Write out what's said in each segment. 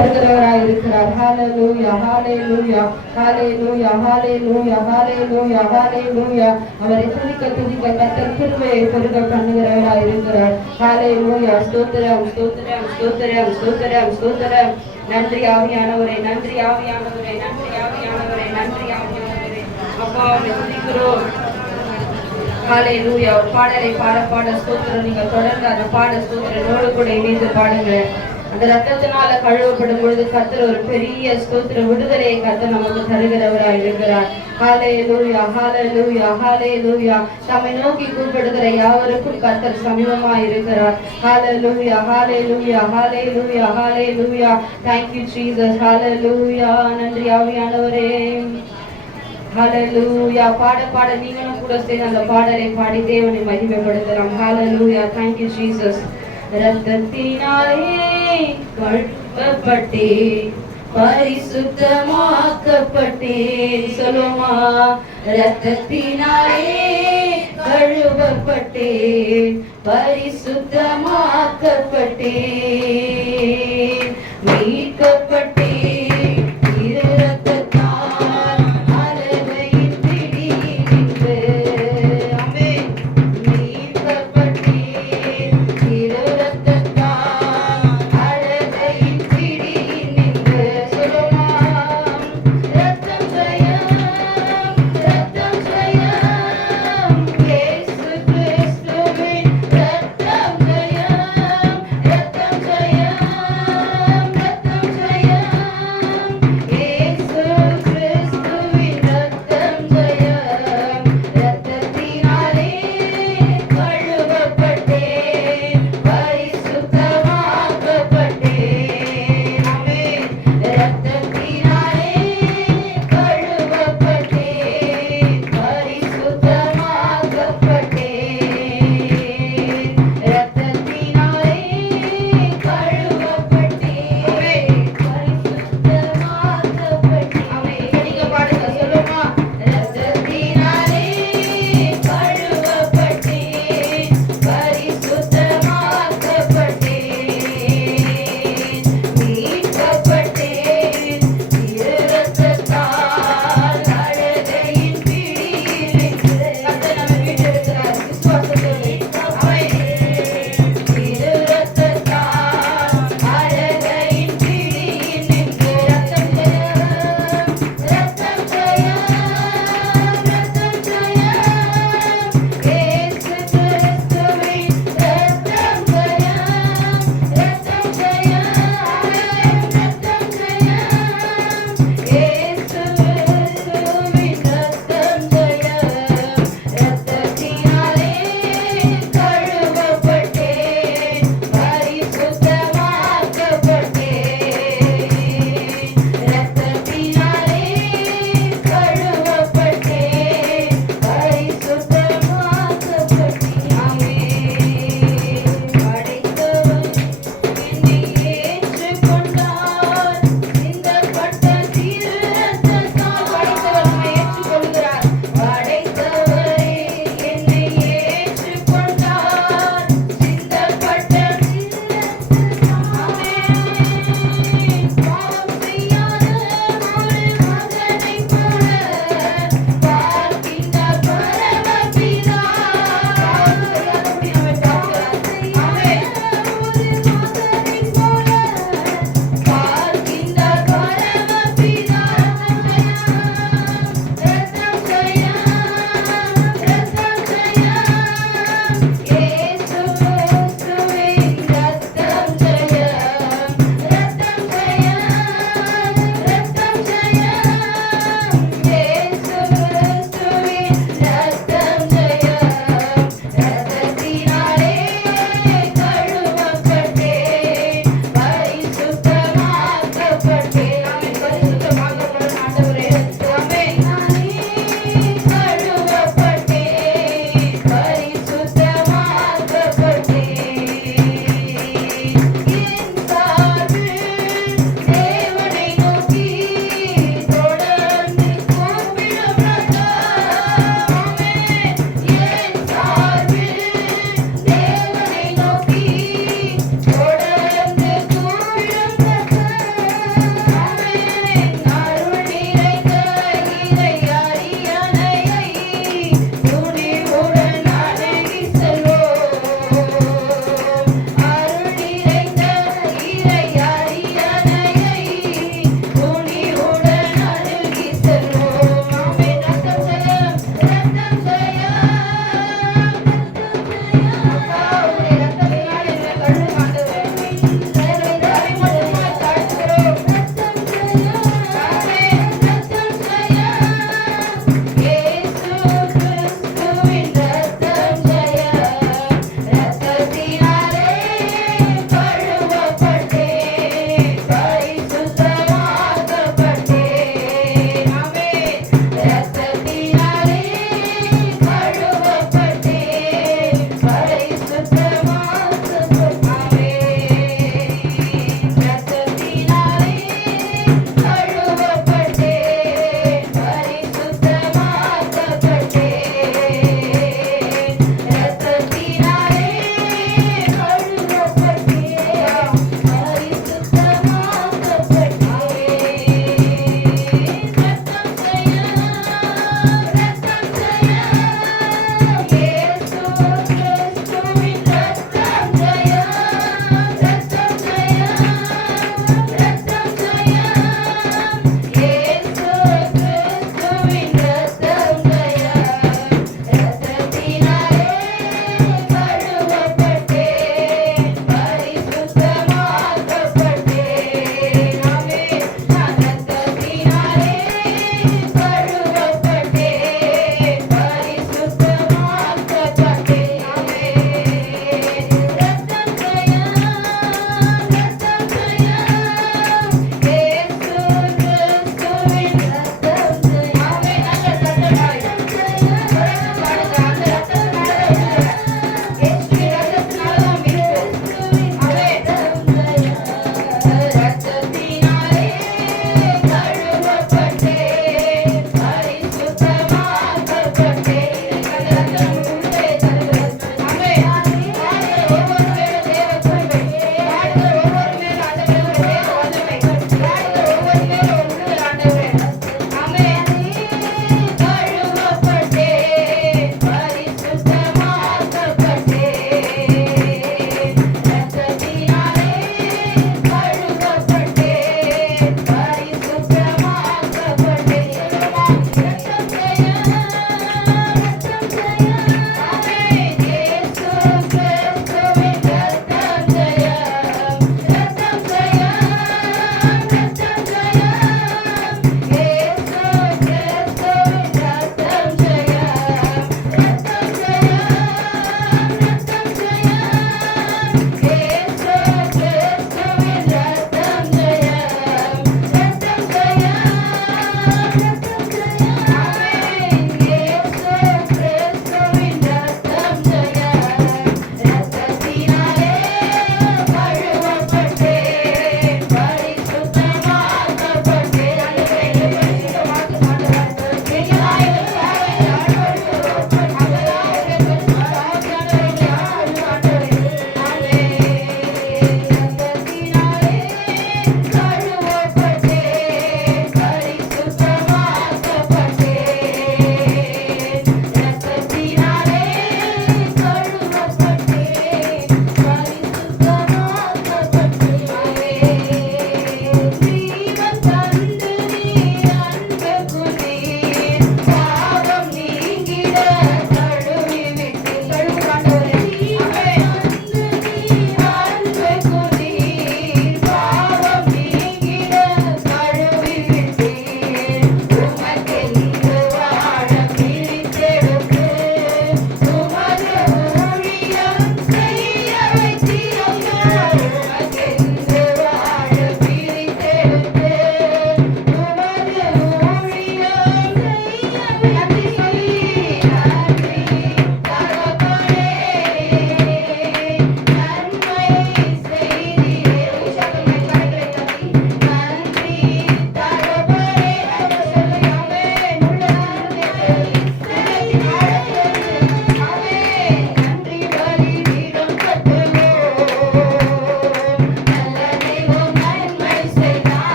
இருக்கிறார். ஹalleluya ஹalleluya ஹalleluya ஹalleluya ஹalleluya ஹalleluya. அவரை துதிக்க கர்த்தர் கிருபையை பெருக பண்ணுகிறவராய் இருக்கிறார். ஹalleluya. ஸ்தோத்திரம் ஸ்தோத்திரம் ஸ்தோத்திரம் ஸ்தோத்திரம் ஸ்தோத்திரம். நன்றி ஆவியானவரே, நன்றி ஆவியானவரே, நன்றி ஆவியானவரே, நன்றி ஆவியானவரே. அப்பா துதிக்கிறோம். ஹalleluya. பாடலை பாட ஸ்தோத்திரம். நீங்கள் தொடர்ந்து அந்த பாட ஸ்தோத்திரனோடு கூட இணைந்து பாடுங்க. அந்த ரத்தத்தினால கழுவப்படும் பொழுது கர்த்தர் ஒரு பெரிய ஸ்தோத்திர விடுதலையை கர்த்தர் நமக்கு தருகிறவராய் இருக்கிறார். ஹalleluya ஹalleluya ஹalleluya. தம்மை நோக்கி கூப்பிடுகிற யாவருக்கும் கர்த்தர் சமீபமாய் இருக்கிறார். ஹalleluya ஹalleluya ஹalleluya ஹalleluya. Thank you Jesus. ஹalleluya. நன்றி ஆவியானவரே. ஹalleluya. பாட நீங்களும் கூட சேர்ந்து அந்த பாடலை பாடி தேவனை மகிமைப்படுத்தலாம். ஹalleluya. Thank you Jesus. ரத்தத்தினாலே கழுவப்பட்டேன், பரிசுத்தமாக்கப்பட்டேன். சொல்லுமா, ரத்தத்தினாலே கழுவப்பட்டேன், பரிசுத்தமாக்கப்பட்டேன், மீட்கப்பட்டேன்.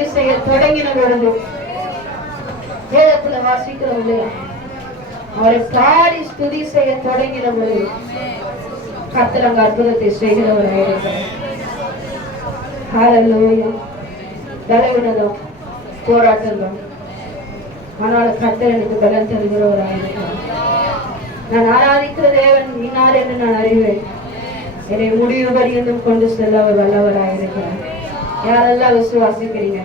ஊழிய செய்ய தொடங்கின பொழுது வேதத்துல வாசிக்கிறோம் இல்லையா, அவரை பாடி ஸ்துதி செய்ய தொடங்கின பொழுது கர்த்தர் அங்க அற்புதத்தை செய்கிறவராக இருக்கிறார். ஹல்லேலூயா. தலைவினதும் போராட்டங்கள், ஆனால் கர்த்தர் எனக்கு பலன் தருகிறவராக இருக்கிறார். நான் ஆராதிக்கிற தேவன் இன்னார் என்று நான் அறிவேன். என்னை முடிவு பரியந்தும் கொண்டு செல்ல அவர் வல்லவராக இருக்கிறார். யாரெல்லாம் விசுவாசிக்கிறீங்க?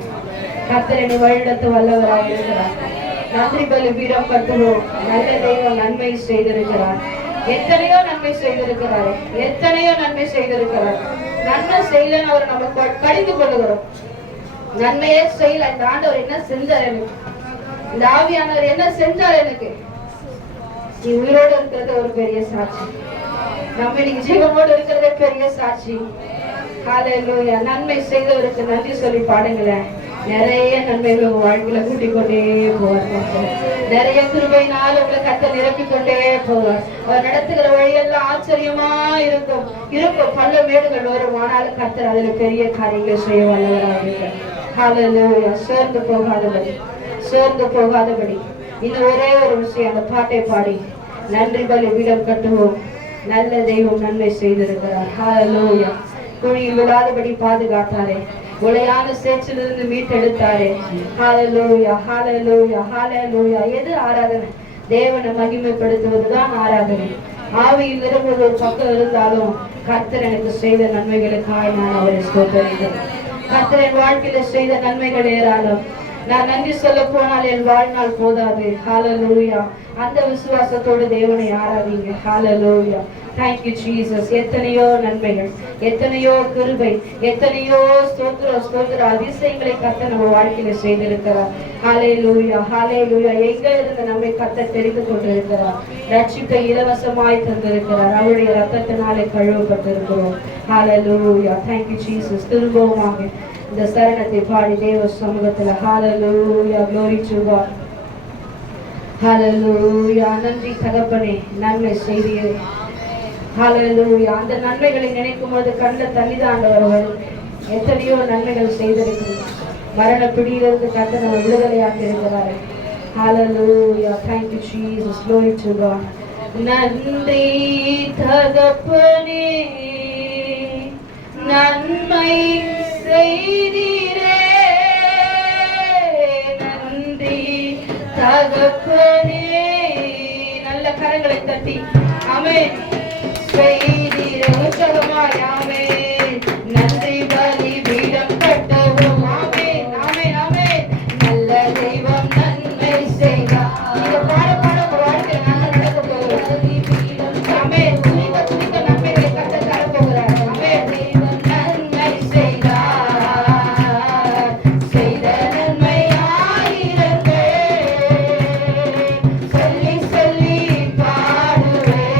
கர்த்தர் என்னை வழிநடத்த வல்லவராக இருக்கிறார். நன்றி பலி பீடம் கட்டுவோம். நல்ல தெய்வம் நன்மை செய்திருக்கிறார். எத்தனையோ நன்மை செய்திருக்கிறார். எத்தனையோ நன்மை செய்திருக்கிறார். நன்மை செய்யலன்னு அவர் நம்ம கடிந்து கொள்ளுகிறோம். நன்மையே செய்யல. இந்த ஆண்டவர் என்ன செஞ்சார் எனக்கு, இந்த ஆவியானவர் என்ன செஞ்சார் எனக்கு. நீ உயிரோடு இருக்கிறது ஒரு பெரிய சாட்சி. நம்ம இன்னைக்கு ஜீவனோடு இருக்கிறதே பெரிய சாட்சி. ஹல்லேலூயா. நன்மை செய்தவருக்கு நன்றி சொல்லி பாடுங்களேன். நிறைய நன்மைகள் உங்க வாழ்க்கையில கூட்டிக் கொண்டே போவார். நிறைய கிருபையினால் உங்களை கர்த்தர் நிரப்பிக் கொண்டே போவார். அவர் நடத்துகிற வழியெல்லாம் ஆச்சரியமா இருக்கும். பல்ல மேடுகள் வரும், ஆனாலும் கர்த்தர் அதுல பெரிய காரியங்களை செய்ய வல்லவராக இருக்கிறார். ஹல்லேலூயா. சோர்ந்து போகாதபடி இன்னும் ஒரே ஒரு விஷயம், அந்த பாட்டை பாடி நன்றி பலி பீடம் கட்டுவோம். நல்ல தெய்வம் நன்மை செய்திருக்கிறார். ஹல்லேலூயா. குழியில் விழாதபடி பாதுகாத்தாரே, உளையான சேற்றிலிருந்து மீட்டெடுத்தாரே. ஹல்லேலூயா. ஹல்லேலூயா. ஹல்லேலூயா. எது ஆராதனை? தேவனை மகிமைப்படுத்துவதுதான் ஆராதனை. ஆவியில் இருப்பது ஒரு பக்கம் இருந்தாலும் கர்த்தர் எனக்கு செய்த நன்மைகளுக்காய் நான் அவரை ஸ்தோத்திரிக்கிறேன். கர்த்தர் என் வாழ்க்கையில செய்த நன்மைகள் ஏராளம். நான் நன்றி சொல்ல போனால் என் வாழ்நாள் போதாது. ஹல்லேலூயா. அந்த விசுவாசத்தோடு தேவனை ஆராதிங்க. ஹல்லேலூயா. Thank you Jesus. எத்தனையோ நன்மைகள், எத்தனையோ கிருபை, எத்தனையோ ஸ்தோத்திர அதிசயங்களை கர்த்தர் நம்ம வாழ்க்கையில செய்திருக்கிறார். ஹல்லேலூயா. ஹல்லேலூயா. எங்க இருந்து நம்மை கர்த்தர் தெரிந்து கொண்டிருக்கிறார். ரட்சிப்பை இலவசமாய் தந்திருக்கிறார். அவருடைய ரத்தத்தினாலே கழுவப்பட்டிருக்கிறோம். ஹல்லேலூயா. Thank you Jesus. திரும்பவுமாக இந்த சரணத்தை பாடி தேவ சமூகத்துல ஹல்லேலூயா. Glory to God. ஹல்லேலூயா. நன்றி தகப்பனே, நன்மை செய்தியே. ஹல்லேலூயா. அந்த நன்மைகளை நினைக்கும் போது கண்ட தள்ளிதான் ஆண்டவர் வரும். எத்தனையோ நன்மைகள் செய்திருக்கிறோம். மரண பிடியிலிருந்து கர்த்தர் நம்ம விடுதலையாக இருக்கிறார். ஹல்லேலூயா. Thank you Jesus. Glory to God. நன்றி தகப்பனே, நன்மை செய்தீரே. நன்றி தகப்பனே. நல்ல கரங்களை தட்டி ஆமென் செய்தீரே. உற்சாகமாய் ஆமென். நன்றி பலி பீடம் கட்டவும். ஆமென் ஆமென் ஆமென். நல்ல தெய்வம் நன்மை செய்தார். நீங்க பாட பாட உங்க வாழ்க்கையில நன்மை நடக்க போகுது. ஆமென். துணிக்க நன்மைகளை கர்த்தர் தர போகிறார். ஆமென். தெய்வம் நன்மை செய்தார். செய்த நன்மை ஆயிரங்கள் சொல்லி சொல்லி பாடுவேன்.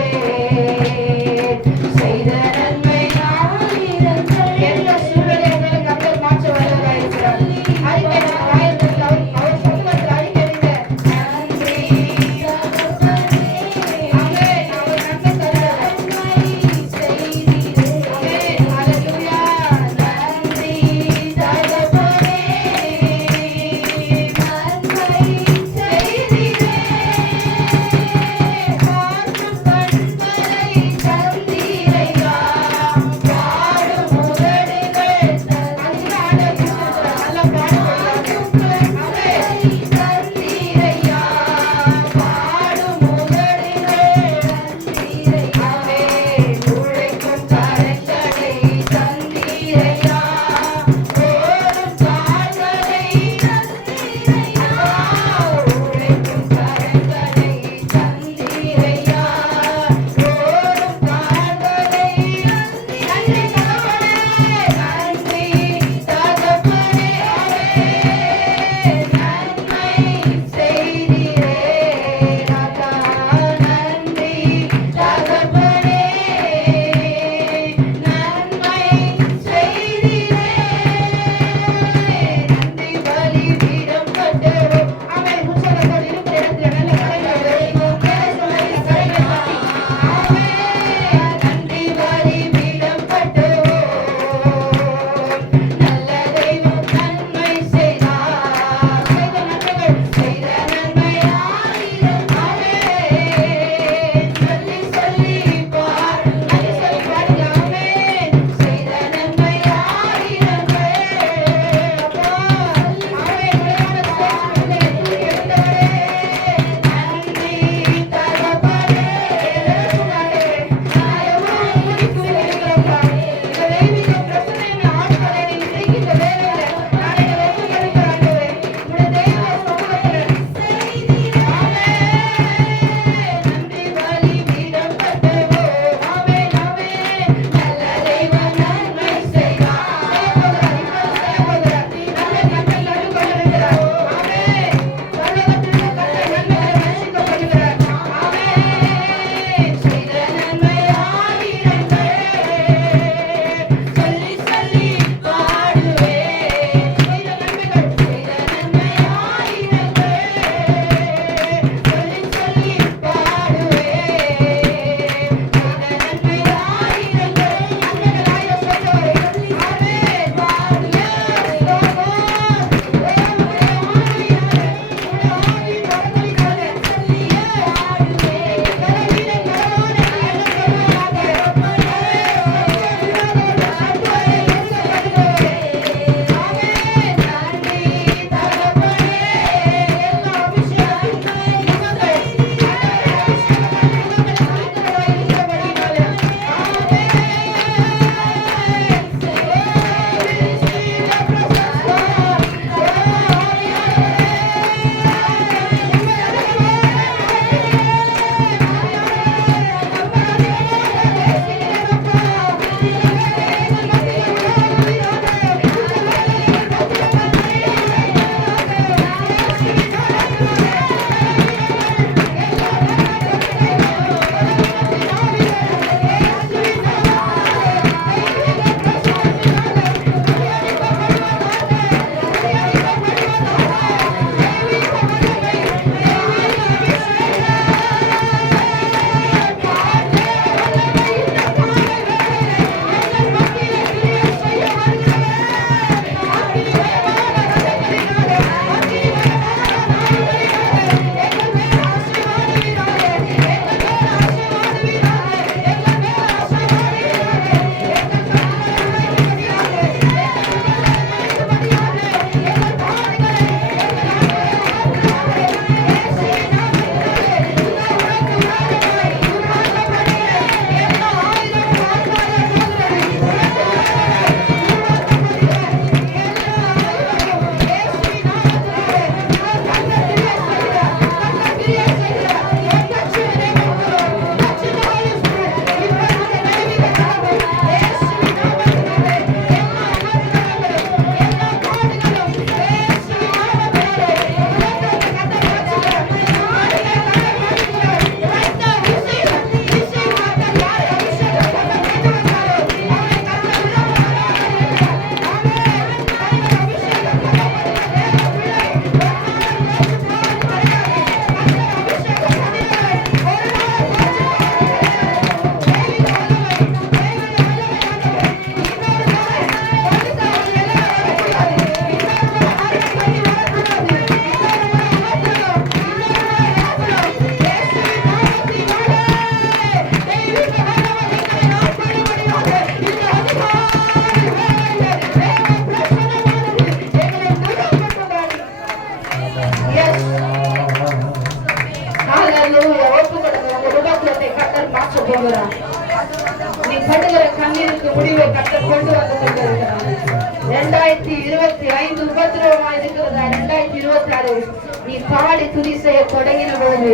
உபத்திரவமா இருக்கிறதா 2026 நீ பாடி துதி செய்ய தொடங்கின பொழுது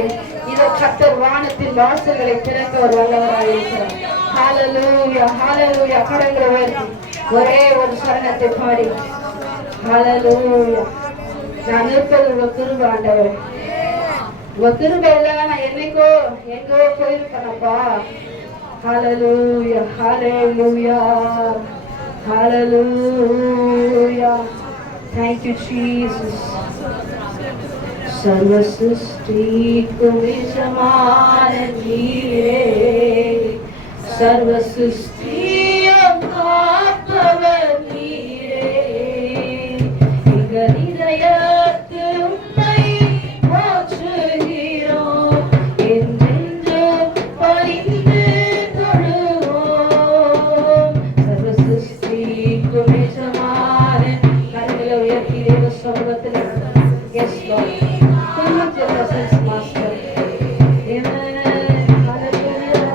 இதோ கர்த்தர் வானத்தின் வாசல்களை திறக்க ஒரு வல்லவராக இருக்கிறார். ஹalleluya ஹalleluya. கரங்களை உயர்த்தி ஒரே ஒரு சரணத்தை பாடி ஹalleluya. நான் இருப்பது உங்க கிருபை ஆண்டவரே. உங்க கிருபை இல்ல நான் என்னைக்கோ எங்கோ போயிருப்பேனப்பா. ஹalleluya ஹalleluya ஹalleluya. Thank you Jesus. सर्व सृष्टि को विजमान नीरे सर्व सृष्टि काப்பவர் நீரே எங்கள் இதயத்து உம்மை போற்றுகிறோம் என்றென்றும் பணிந்து தொழுவோம் सर्व सृष्टि को विजमान கரங்களை உயர்த்தி தேவ சமூகத்தில் yes Lord Master. Amen. Hallelujah.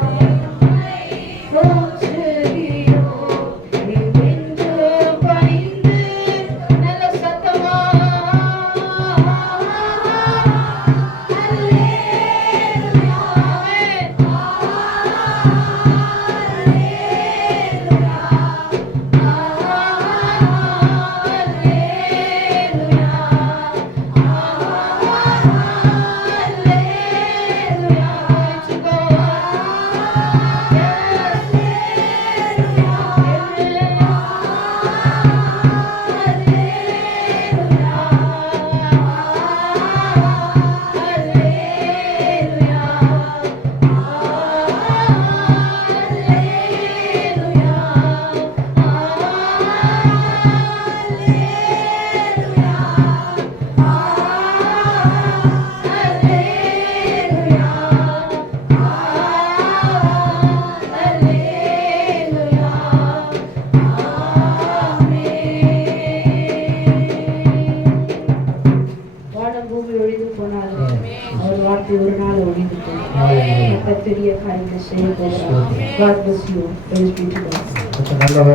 God bless you. Praise be to God.